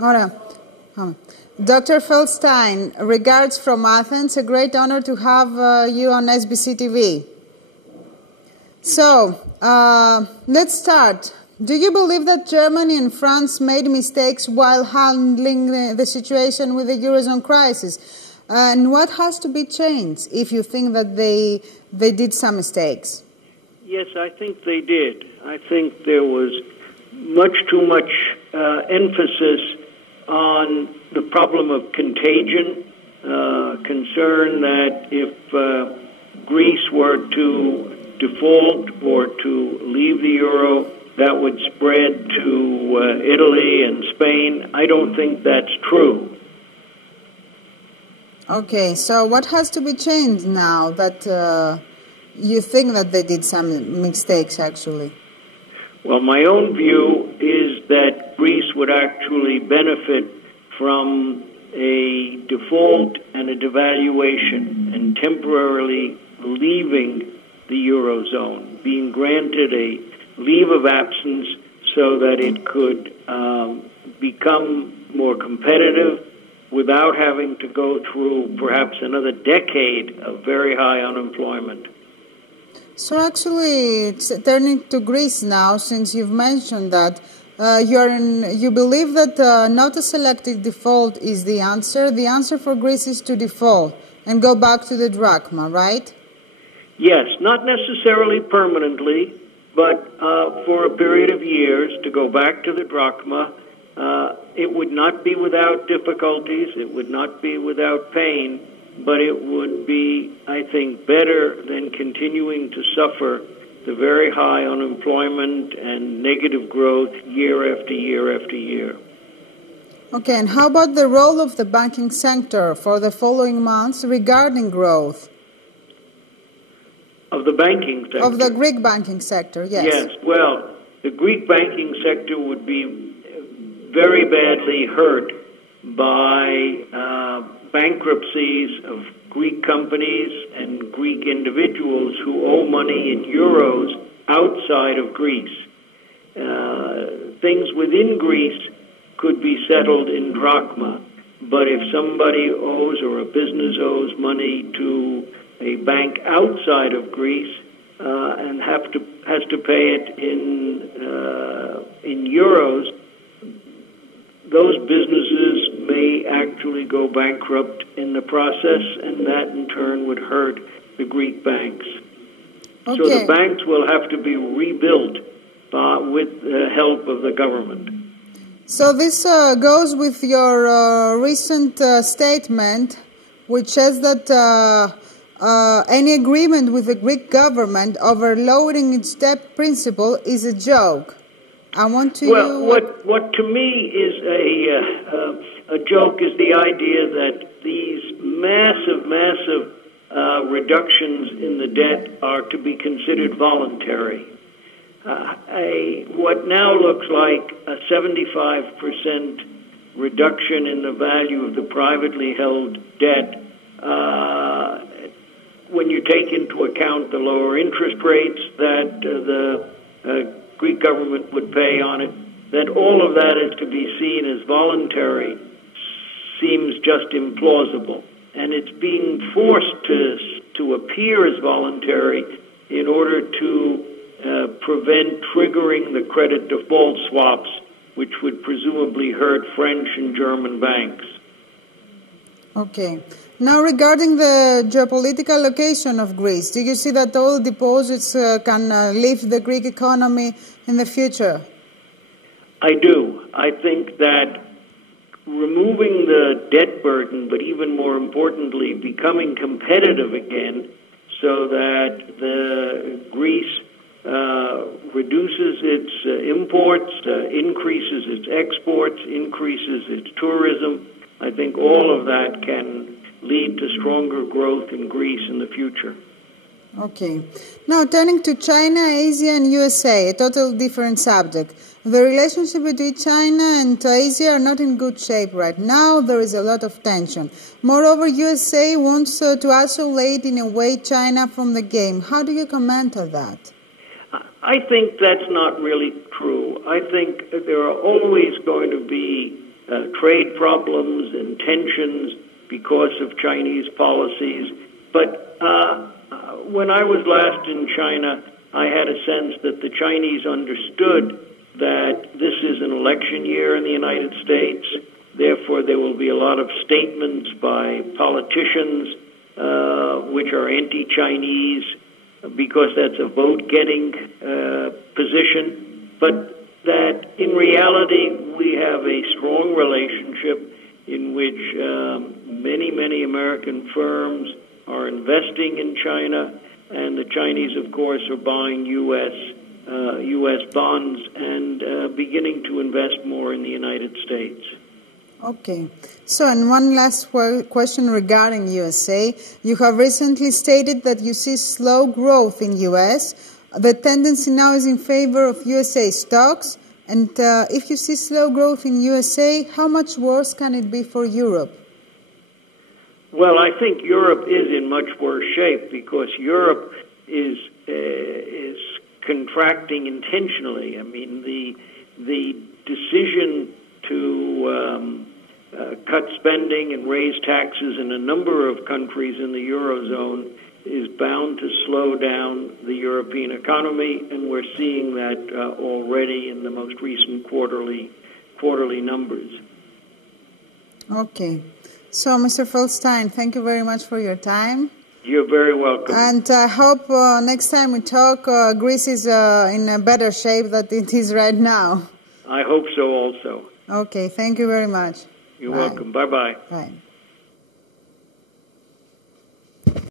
Ora, Dr. Feldstein, regards from Athens. A great honor to have you on SBC TV. So, let's start. Do you believe that Germany and France made mistakes while handling the situation with the Eurozone crisis? And what has to be changed if you think that they did some mistakes? Yes, I think they did. I think there was much too much emphasis on the problem of contagion, concern that if Greece were to default or to leave the euro, that would spread to Italy and Spain. I don't think that's true. Okay, so what has to be changed now that you think that they did some mistakes, actually? Well, my own view is that Greece would actually benefit from a default and a devaluation and temporarily leaving the Eurozone, being granted a leave of absence so that it could become more competitive without having to go through perhaps another decade of very high unemployment. So actually, it's turning to Greece now, since you've mentioned that. You believe that not a selective default is the answer. The answer for Greece is to default and go back to the drachma, right? Yes, not necessarily permanently, but for a period of years to go back to the drachma. It would not be without difficulties, it would not be without pain, but it would be, I think, better than continuing to suffer the very high unemployment and negative growth year after year after year. Okay, and how about the role of the banking sector for the following months regarding growth? Of the banking sector? Of the Greek banking sector, yes. Yes, well, the Greek banking sector would be very badly hurt by bankruptcies of Greek companies and Greek individuals who owe money in euros outside of Greece. Things within Greece could be settled in drachma, but if somebody owes or a business owes money to a bank outside of Greece and has to pay it in euros, those businesses may actually go bankrupt in the process, and that in turn would hurt the Greek banks. Okay. So the banks will have to be rebuilt with the help of the government. So this goes with your recent statement, which says that any agreement with the Greek government over lowering its debt principle is a joke. I want to. Well, what to me is a joke is the idea that these massive reductions in the debt are to be considered voluntary. What now looks like a 75% reduction in the value of the privately held debt, when you take into account the lower interest rates that the Greek government would pay on it, that all of that is to be seen as voluntary seems just implausible. And it's being forced to appear as voluntary in order to prevent triggering the credit default swaps, which would presumably hurt French and German banks. Okay. Now, regarding the geopolitical location of Greece, do you see that all deposits can lift the Greek economy in the future? I do. I think that removing the debt burden, but even more importantly, becoming competitive again so that Greece reduces its imports, increases its exports, increases its tourism. I think all of that can lead to stronger growth in Greece in the future. Okay. Now, turning to China, Asia and USA, a totally different subject. The relationship between China and Asia are not in good shape right now. There is a lot of tension. Moreover, USA wants to isolate in a way China from the game. How do you comment on that? I think that's not really true. I think there are always going to be trade problems and tensions because of Chinese policies. But when I was last in China, I had a sense that the Chinese understood that this is an election year in the United States. Therefore, there will be a lot of statements by politicians which are anti-Chinese, because that's a vote-getting position. But that in reality, we have a strong relationship in which many, many American firms are investing in China, and the Chinese, of course, are buying U.S. bonds and beginning to invest more in the United States. Okay. So, and one last question regarding USA. You have recently stated that you see slow growth in U.S. The tendency now is in favor of USA stocks. And if you see slow growth in USA, how much worse can it be for Europe? Well, I think Europe is in much worse shape because Europe is contracting intentionally. I mean, the decision to cut spending and raise taxes in a number of countries in the Eurozone is bound to slow down the European economy, and we're seeing that already in the most recent quarterly numbers. Okay. So, Mr. Feldstein, thank you very much for your time. You're very welcome. And I hope next time we talk, Greece is in a better shape than it is right now. I hope so also. Okay, thank you very much. You're welcome. Bye-bye. Bye.